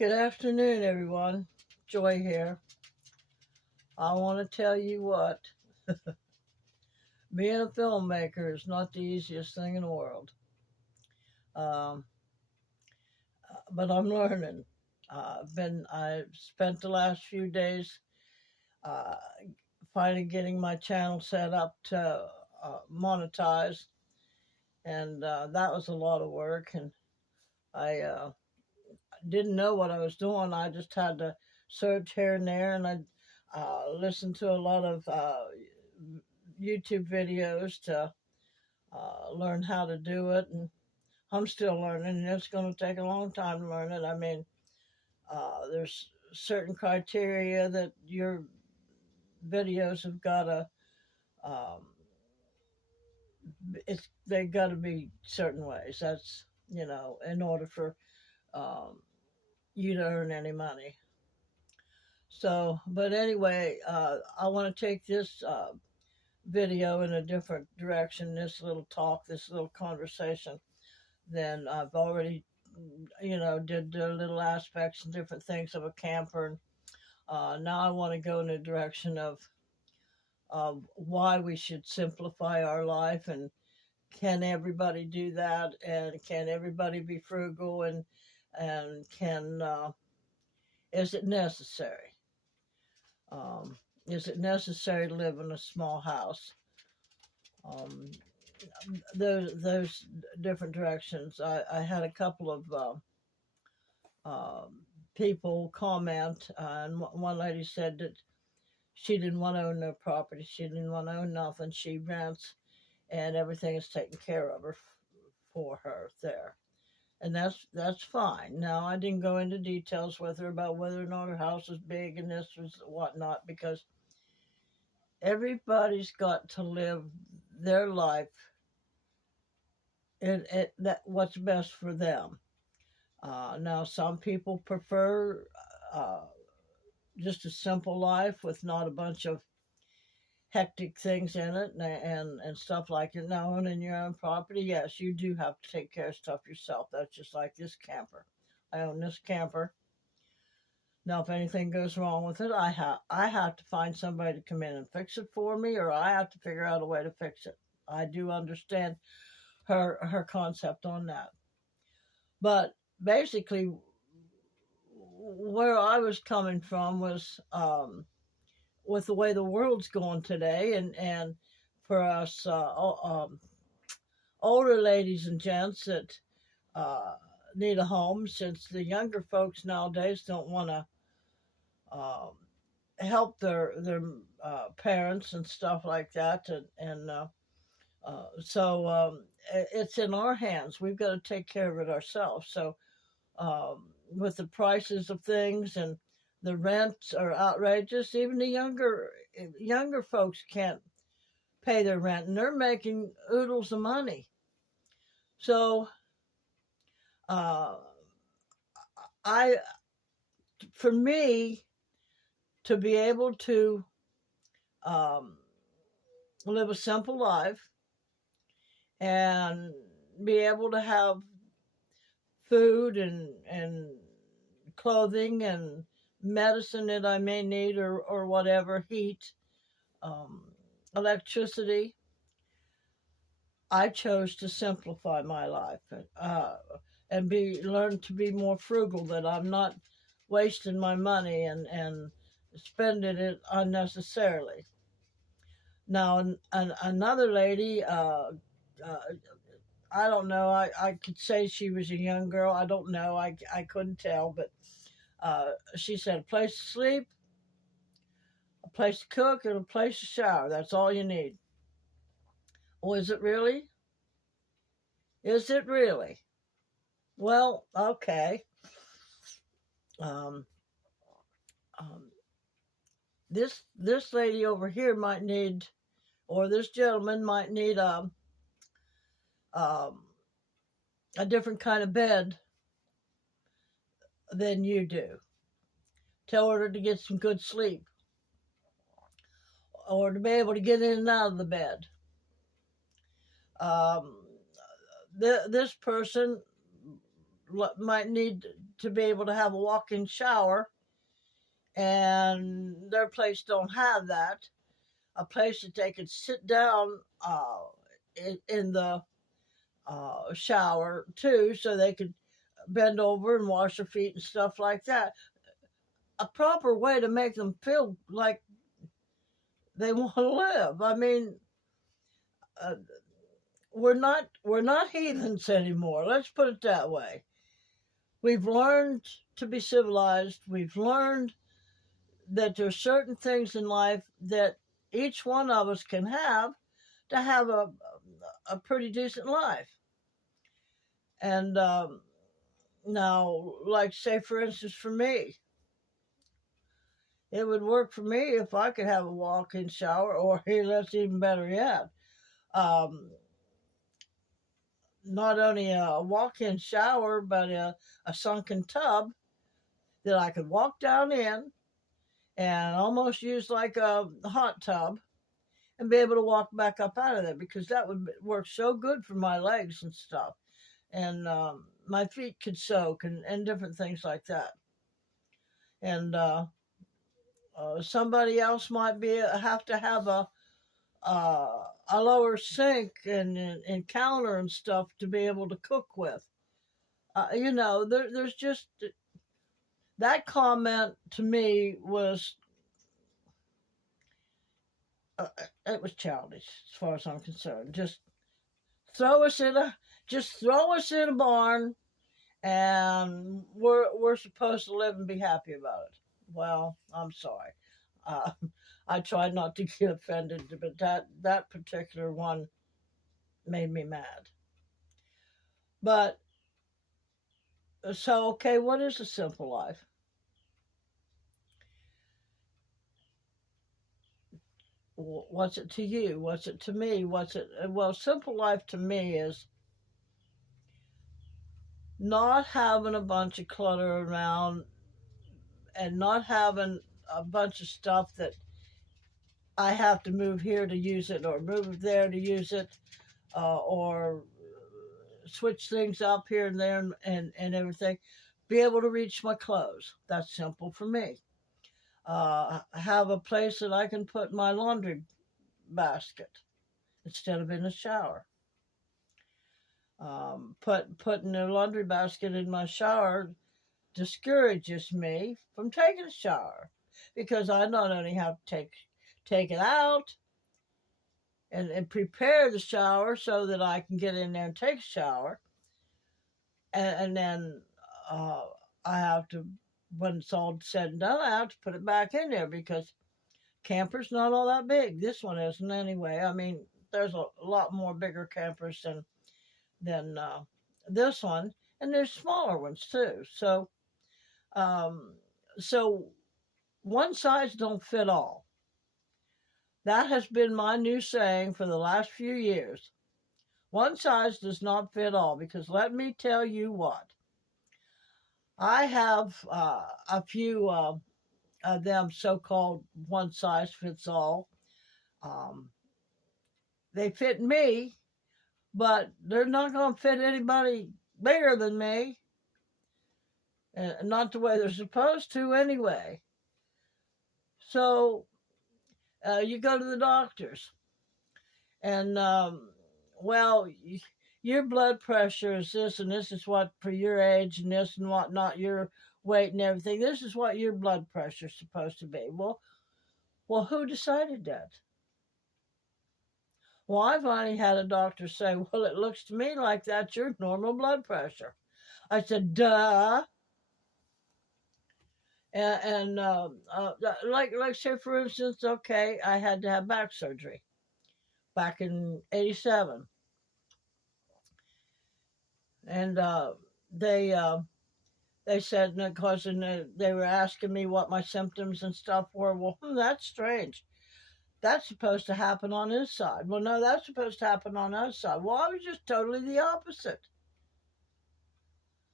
Good afternoon, everyone. Joy here. I want to tell you what, being a filmmaker is not the easiest thing in the world. Um, but I'm learning. I spent the last few days uh, finally getting my channel set up to monetize, and that was a lot of work. And I didn't know what I was doing. I just had to search here and there, and I listened to a lot of YouTube videos to learn how to do it. And I'm still learning, and it's going to take a long time to learn it. I mean, there's certain criteria that your videos have got to, um, they got to be certain ways. That's, in order for um, you to earn any money. So, but anyway, I want to take this video in a different direction, this little talk, this little conversation, than I've already, did the little aspects and different things of a camper. And now I want to go in the direction of why we should simplify our life, and can everybody do that, and can everybody be frugal, and can is it necessary? Um, is it necessary to live in a small house? Um, those different directions. I had a couple of people comment, and one lady said that she didn't want to own no property. She didn't want to own nothing. She rents, and everything is taken care of for her there. And that's fine. Now, I didn't go into details with her about whether or not her house was big and this was whatnot, because everybody's got to live their life that what's best for them. Now, some people prefer uh, just a simple life with not a bunch of hectic things in it and stuff like it. Now, owning your own property, yes, you do have to take care of stuff yourself. That's just like this camper. I own this camper. Now, if anything goes wrong with it, I have to find somebody to come in and fix it for me, or I have to figure out a way to fix it. I do understand her concept on that. But basically, where I was coming from was with the way the world's going today, and for us older ladies and gents that need a home, since the younger folks nowadays don't want to um, help their parents and stuff like that, so it's in our hands. We've got to take care of it ourselves. So with the prices of things, and the rents are outrageous. Even the younger folks can't pay their rent, and they're making oodles of money. So uh, I, for me, to be able to um, live a simple life and be able to have food and clothing and medicine that I may need, or whatever, heat, um, electricity, I chose to simplify my life, and learn to be more frugal. That I'm not wasting my money and spending it unnecessarily. Now, another lady, I don't know. I could say she was a young girl. I don't know. I couldn't tell, but she said a place to sleep, a place to cook, and a place to shower. That's all you need. Oh, is it really? Is it really? Well, okay. Um, um, this lady over here might need, or this gentleman might need um, a different kind of bed than you do. Tell her to get some good sleep, or to be able to get in and out of the bed. Um, this person might need to be able to have a walk-in shower, and their place don't have that. A place that they could sit down in the shower too, so they could bend over and wash their feet and stuff like that. A proper way to make them feel like they want to live. I mean, uh, we're not heathens anymore. Let's put it that way. We've learned to be civilized. We've learned that there's certain things in life that each one of us can have to have a pretty decent life. And now, like, say, for instance, for me, it would work for me if I could have a walk-in shower, or here, that's even better yet. Um, Not only a walk-in shower, but a sunken tub that I could walk down in and almost use like a hot tub and be able to walk back up out of there, because that would work so good for my legs and stuff. And my feet could soak and different things like that. And somebody else might have to have a lower sink and counter and stuff to be able to cook with. There's just that comment to me was it was childish as far as I'm concerned. Just throw us in a barn, and we're supposed to live and be happy about it. Well, I'm sorry. Uh, I tried not to get offended, but that particular one made me mad. But so, okay, what is a simple life? What's it to you? What's it to me? Well, simple life to me is not having a bunch of clutter around, and not having a bunch of stuff that I have to move here to use it, or move there to use it, or switch things up here and there, and everything. Be able to reach my clothes. That's simple for me. Have a place that I can put my laundry basket instead of in the shower. Putting a laundry basket in my shower discourages me from taking a shower, because I not only have to take it out and prepare the shower so that I can get in there and take a shower, and then I have to, when it's all said and done, I have to put it back in there, because camper's not all that big. This one isn't anyway. I mean, there's a lot more bigger campers than this one, and there's smaller ones too. So one size don't fit all. That has been my new saying for the last few years. One size does not fit all, because let me tell you what. I have a few of them so-called one size fits all. They fit me, but they're not going to fit anybody bigger than me. Not the way they're supposed to anyway. So you go to the doctors, and well, your blood pressure is this, and this is what for your age, and this and whatnot, your weight and everything. This is what your blood pressure is supposed to be. Well, who decided that? Well, I've only had a doctor say, well, it looks to me like that's your normal blood pressure. I said, duh. And like say, for instance, okay, I had to have back surgery back in '87. And they said, because they were asking me what my symptoms and stuff were. Well, that's strange. That's supposed to happen on his side. Well, no, that's supposed to happen on our side. Well, I was just totally the opposite.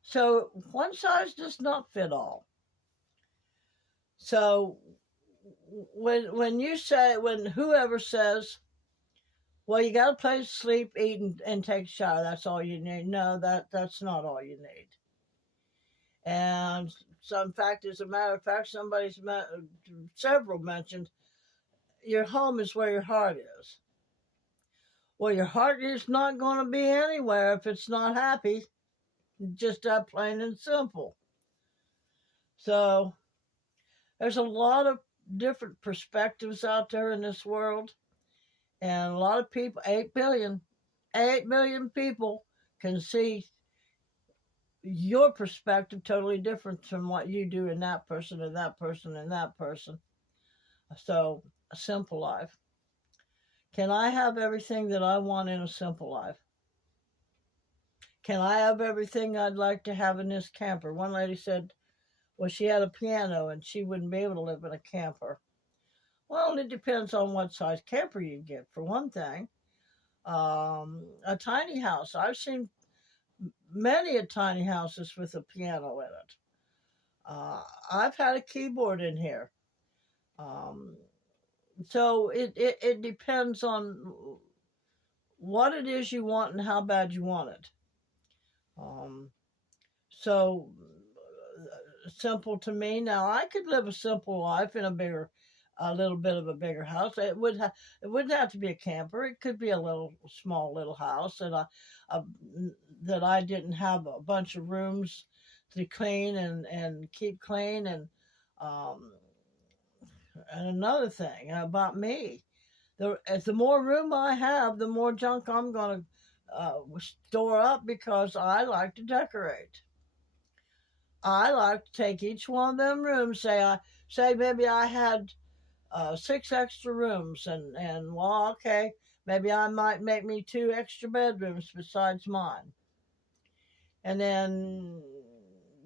So one size does not fit all. So when whoever says, well, you got a place to sleep, eat, and take a shower, that's all you need. No, that's not all you need. And so, in fact, as a matter of fact, several mentioned your home is where your heart is. Well, your heart is not going to be anywhere if it's not happy. Just that plain and simple. So there's a lot of different perspectives out there in this world, and a lot of people, 8 billion people can see your perspective totally different from what you do in that person and that person and that person. So, a simple life. Can I have everything that I want in a simple life? Can I have everything I'd like to have in this camper? One lady said, well, she had a piano and she wouldn't be able to live in a camper. Well, it depends on what size camper you get, for one thing. A tiny house. I've seen many a tiny houses with a piano in it. I've had a keyboard in here. Um, so it depends on what it is you want and how bad you want it. Um, so simple to me. Now I could live a simple life in a little bit of a bigger house. It wouldn't have to be a camper. It could be a little small little house uh, that I didn't have a bunch of rooms to clean and keep clean um, and another thing about me, the more room I have, the more junk I'm going to store up because I like to decorate. I like to take each one of them rooms. Say maybe I had 6 extra rooms, and well, okay, maybe I might make me 2 extra bedrooms besides mine, and then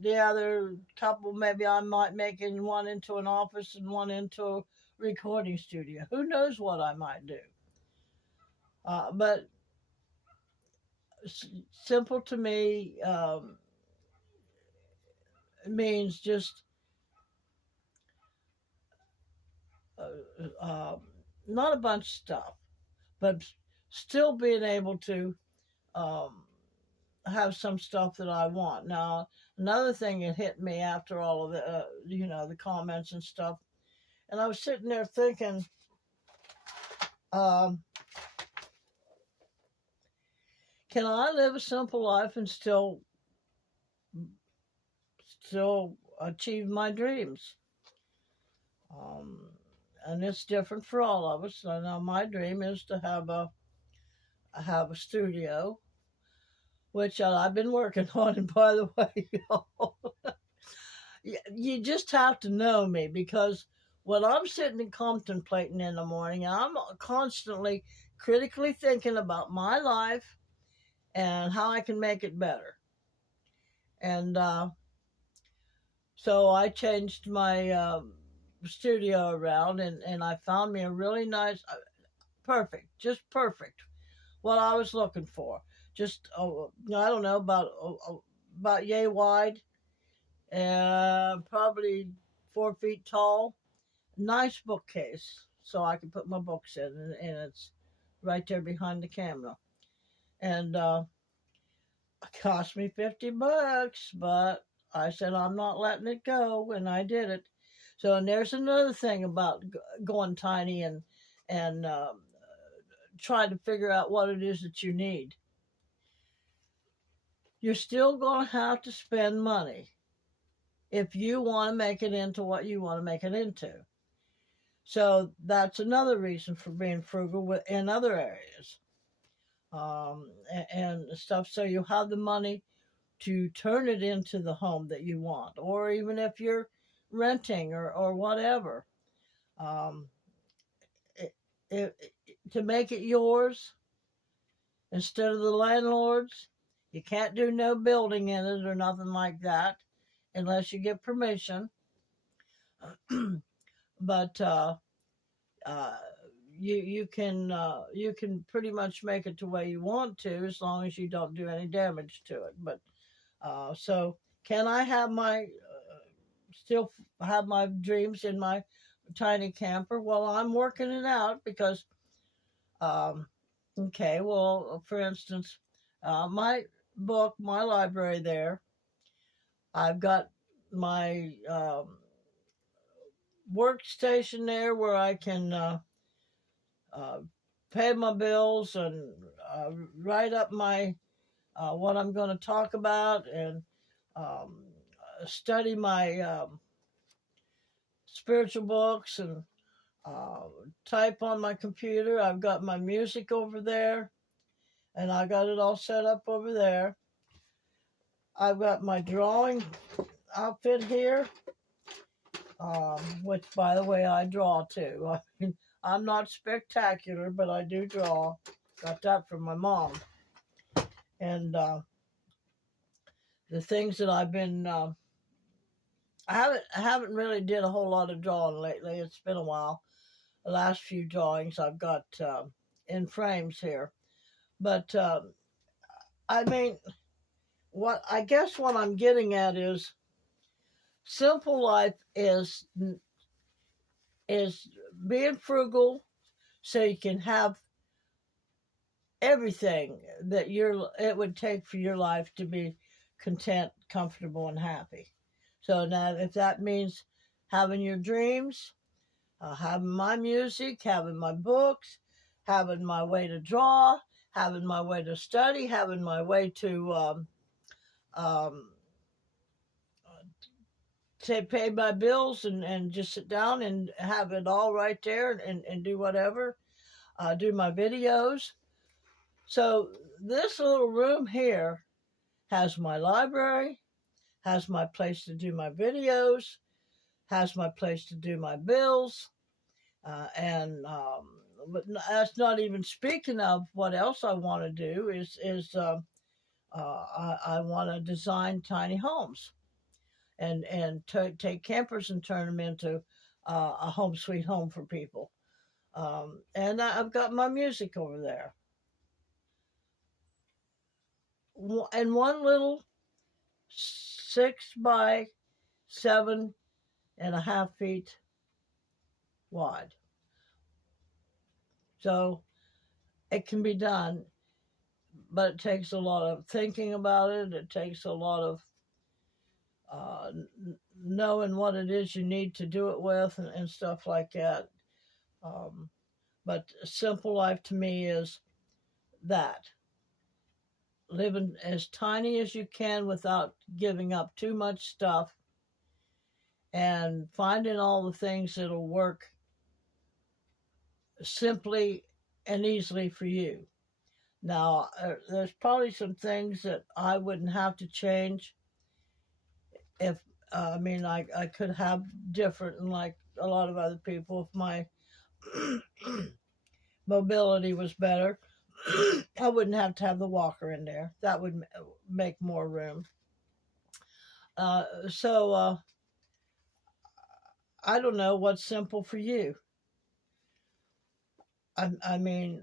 the other couple maybe I might make one into an office and one into a recording studio. Who knows what I might do? But simple to me means just uh, uh, not a bunch of stuff, but still being able to um, have some stuff that I want. Now, another thing that hit me after all of the, the comments and stuff, and I was sitting there thinking, um, can I live a simple life and still achieve my dreams? Um, and it's different for all of us. So now my dream is to have a studio, which I've been working on. And by the way, you just have to know me, because when I'm sitting and contemplating in the morning, I'm constantly critically thinking about my life and how I can make it better. And so I changed my studio around, and I found me a really nice, just perfect, what I was looking for. Just, I don't know, about yay wide, and probably 4 feet tall. Nice bookcase, so I can put my books in, and it's right there behind the camera. And it cost me $50, but I said I'm not letting it go, and I did it. So, and there's another thing about going tiny and trying to figure out what it is that you need. You're still going to have to spend money if you want to make it into what you want to make it into. So that's another reason for being frugal in other areas and stuff. So you have the money to turn it into the home that you want, or even if you're renting or whatever, um, it, to make it yours instead of the landlord's. You can't do no building in it or nothing like that unless you get permission. But uh, you can pretty much make it the way you want to, as long as you don't do any damage to it. But so can I have my still have my dreams in my tiny camper? Well, I'm working it out because okay, well, for instance, my library there, I've got my workstation there where I can uh, pay my bills and uh, write up my what I'm going to talk about and um, study my spiritual books and uh, type on my computer. I've got my music over there, and I got it all set up over there. I've got my drawing outfit here, which, by the way, I draw too. I mean, I'm not spectacular, but I do draw. Got that from my mom. And the things that I've been, I haven't really did a whole lot of drawing lately. It's been a while. The last few drawings I've got in frames here, but I mean, what I guess what I'm getting at is simple life is being frugal so you can have everything that it would take for your life to be content, comfortable, and happy. So now, if that means having your dreams, having my music, having my books, having my way to draw, having my way to study, having my way to um, pay my bills and just sit down and have it all right there and do whatever, do my videos. So this little room here has my library, has my place to do my videos, has my place to do my bills, and but that's not even speaking of what else I want to do I want to design tiny homes and take campers and turn them into a home sweet home for people. And I've got my music over there, and one little 6 by 7.5 feet wide. So it can be done, but it takes a lot of thinking about it. It takes a lot of knowing what it is you need to do it with and stuff like that. Um, but simple life to me is that living as tiny as you can without giving up too much stuff and finding all the things that'll work simply and easily for you. Now, there's probably some things that I wouldn't have to change if, I mean, I could have different, like a lot of other people, if my mobility was better. I wouldn't have to have the walker in there. That would make more room. So I don't know what's simple for you. I mean,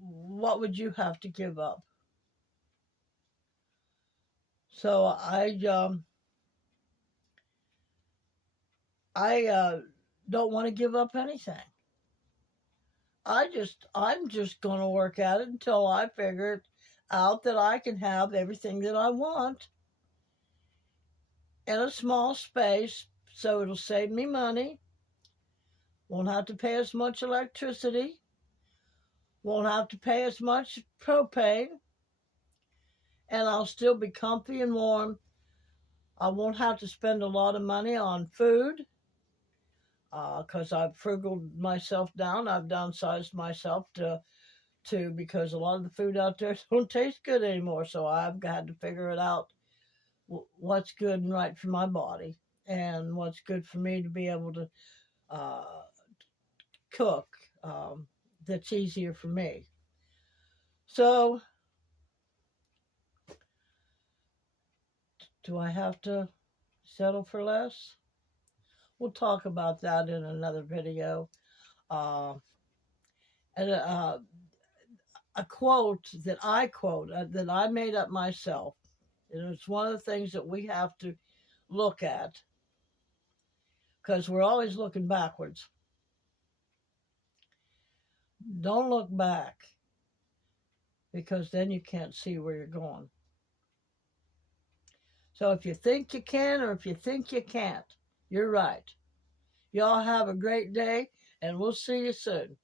what would you have to give up? So I don't want to give up anything. I'm just going to work at it until I figure it out that I can have everything that I want in a small space, so it'll save me money. Won't have to pay as much electricity. Won't have to pay as much propane. And I'll still be comfy and warm. I won't have to spend a lot of money on food because I've frugaled myself down. I've downsized myself to because a lot of the food out there don't taste good anymore. So I've had to figure it out what's good and right for my body and what's good for me to be able to uh, cook. That's easier for me. So, do I have to settle for less? We'll talk about that in another video. Uh, and a quote that I made up myself. And it's one of the things that we have to look at because we're always looking backwards. Don't look back because then you can't see where you're going. So if you think you can or if you think you can't, you're right. Y'all have a great day, and we'll see you soon.